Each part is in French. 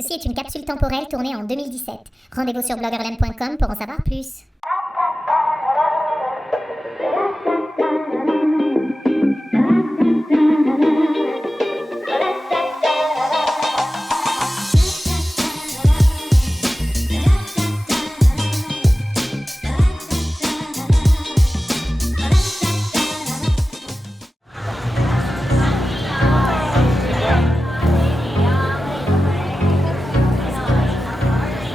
Ceci est une capsule temporelle tournée en 2017. Rendez-vous sur bloggerland.com pour en savoir plus.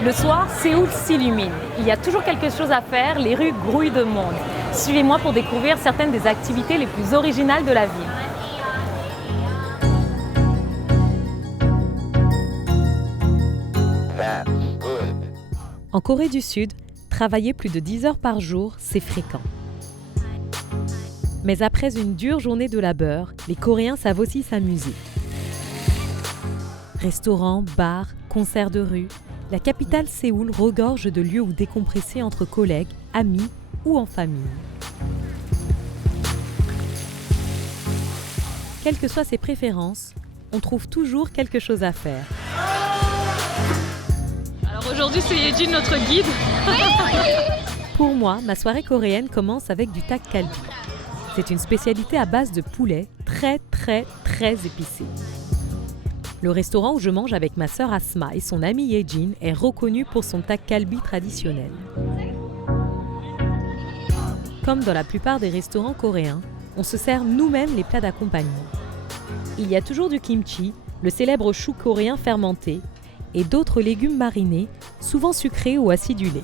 Le soir, Séoul s'illumine. Il y a toujours quelque chose à faire, les rues grouillent de monde. Suivez-moi pour découvrir certaines des activités les plus originales de la ville. En Corée du Sud, travailler plus de 10 heures par jour, c'est fréquent. Mais après une dure journée de labeur, les Coréens savent aussi s'amuser. Restaurants, bars, concerts de rue, la capitale Séoul regorge de lieux où décompresser entre collègues, amis ou en famille. Quelles que soient ses préférences, on trouve toujours quelque chose à faire. Alors aujourd'hui, c'est Yejin, notre guide. Pour moi, ma soirée coréenne commence avec du tak galbi. C'est une spécialité à base de poulet très épicé. Le restaurant où je mange avec ma sœur Asma et son amie Yejin est reconnu pour son tak galbi traditionnel. Comme dans la plupart des restaurants coréens, on se sert nous-mêmes les plats d'accompagnement. Il y a toujours du kimchi, le célèbre chou coréen fermenté, et d'autres légumes marinés, souvent sucrés ou acidulés.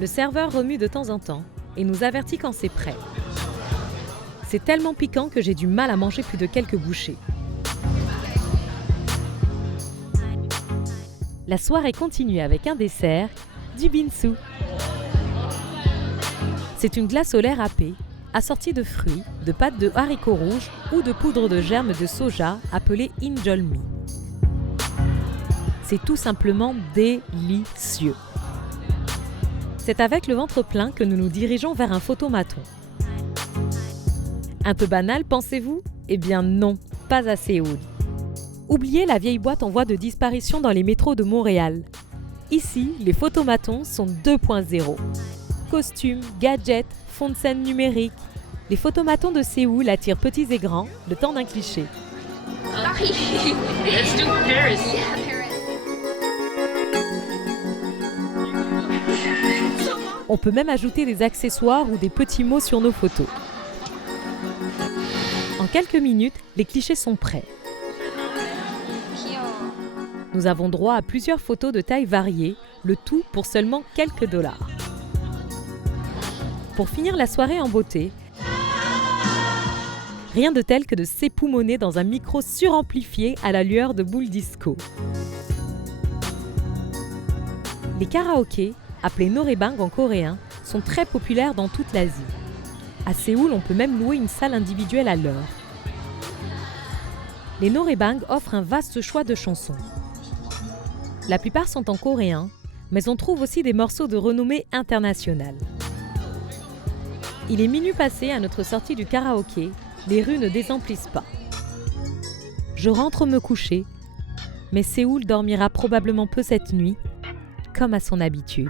Le serveur remue de temps en temps et nous avertit quand c'est prêt. C'est tellement piquant que j'ai du mal à manger plus de quelques bouchées. La soirée continue avec un dessert, du binsu. C'est une glace au lait râpé, assortie de fruits, de pâtes de haricots rouges ou de poudre de germes de soja appelée injolmi. C'est tout simplement délicieux. C'est avec le ventre plein que nous nous dirigeons vers un photomaton. Un peu banal, pensez-vous? Eh bien non, pas à Séoul. Oubliez la vieille boîte en voie de disparition dans les métros de Montréal. Ici, les photomatons sont 2.0. Costumes, gadgets, fonds de scène numériques. Les photomatons de Séoul attirent petits et grands, le temps d'un cliché. Let's do Paris. On peut même ajouter des accessoires ou des petits mots sur nos photos. En quelques minutes, les clichés sont prêts. Nous avons droit à plusieurs photos de tailles variées, le tout pour seulement quelques dollars. Pour finir la soirée en beauté, rien de tel que de s'époumoner dans un micro suramplifié à la lueur de boules disco. Les karaokés, appelés noraebang en coréen, sont très populaires dans toute l'Asie. À Séoul, on peut même louer une salle individuelle à l'heure. Les noraebang offrent un vaste choix de chansons. La plupart sont en coréen, mais on trouve aussi des morceaux de renommée internationale. Il est minuit passé à notre sortie du karaoké, les rues ne désemplissent pas. Je rentre me coucher, mais Séoul dormira probablement peu cette nuit, comme à son habitude.